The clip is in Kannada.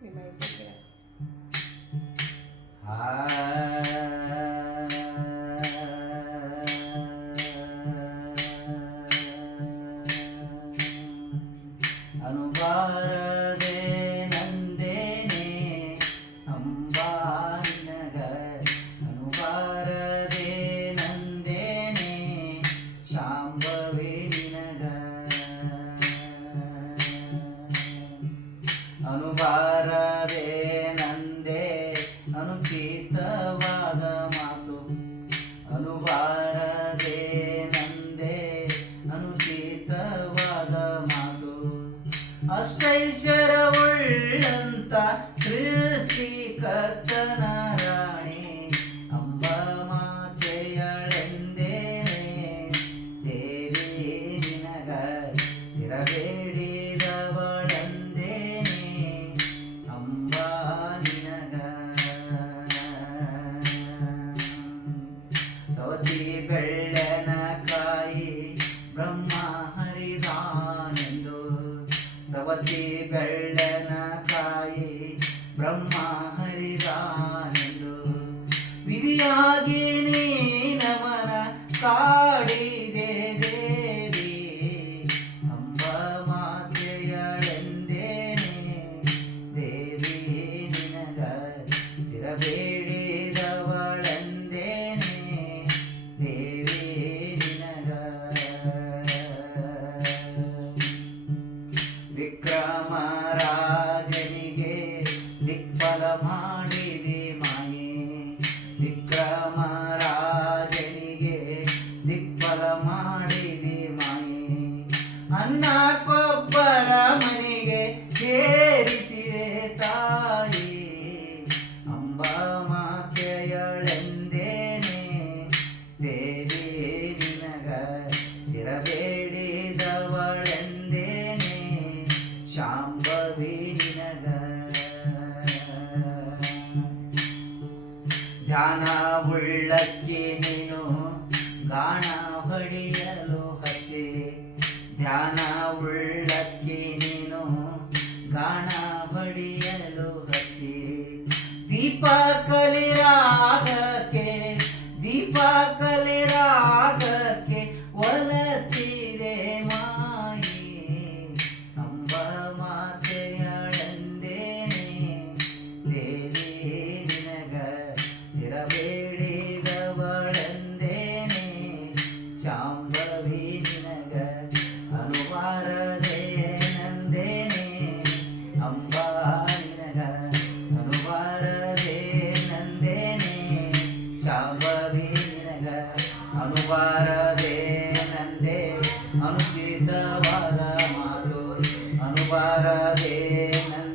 You May ಅನುಬಾರದೆ ನಂದೆ ಅನುಚಿತವಾದ ಮಾತು. ಅನುಬಾರದೆ ನಂದೆ ಅನುಚಿತವಾದ ಮಾತು. ಅಷ್ಟೈಶ್ವರವುಳ್ಳಂತ ಸೃಷ್ಟಿಕರ್ತನ ರಾಣಿ ಅಂಬ ಮಾತೆಯಳೆಂದೇನೆ, ದೇವಿ ನಿನಗ ಸ್ಥಿರಬೇಡಿದವಳೆಂದೇನೆ ಬೆಳ್ಳನ ಕಾಯಿ ಬ್ರಹ್ಮ ವಿಕ್ರಮರಾಜನಿಗೆ ದಿಕ್ಬಲ ಮಾಡಿದೆ ಮಾಯೆ. ವಿಕ್ರಮರಾಜನಿಗೆ ಧ್ಯಾನ ಉಳ್ಳಕ್ಕೆ ನೀನು ಗಾಣ ಹೊಡೆಯಲು ಹಚ್ಚಿ. ಧ್ಯಾನ ಉಳ್ಳಕ್ಕೆ ನೀನು ಗಾಣ ಹೊಡೆಯಲು ಹಚ್ಚಿ. ದೀಪ ಕಲಿರಾಗಕ್ಕೆ ಅನುವಾರದೆ ನಂದೆ ಅನುಚಿತವಾದ ಮಾತು ಅನುವಾರದೆ ನಂದೆ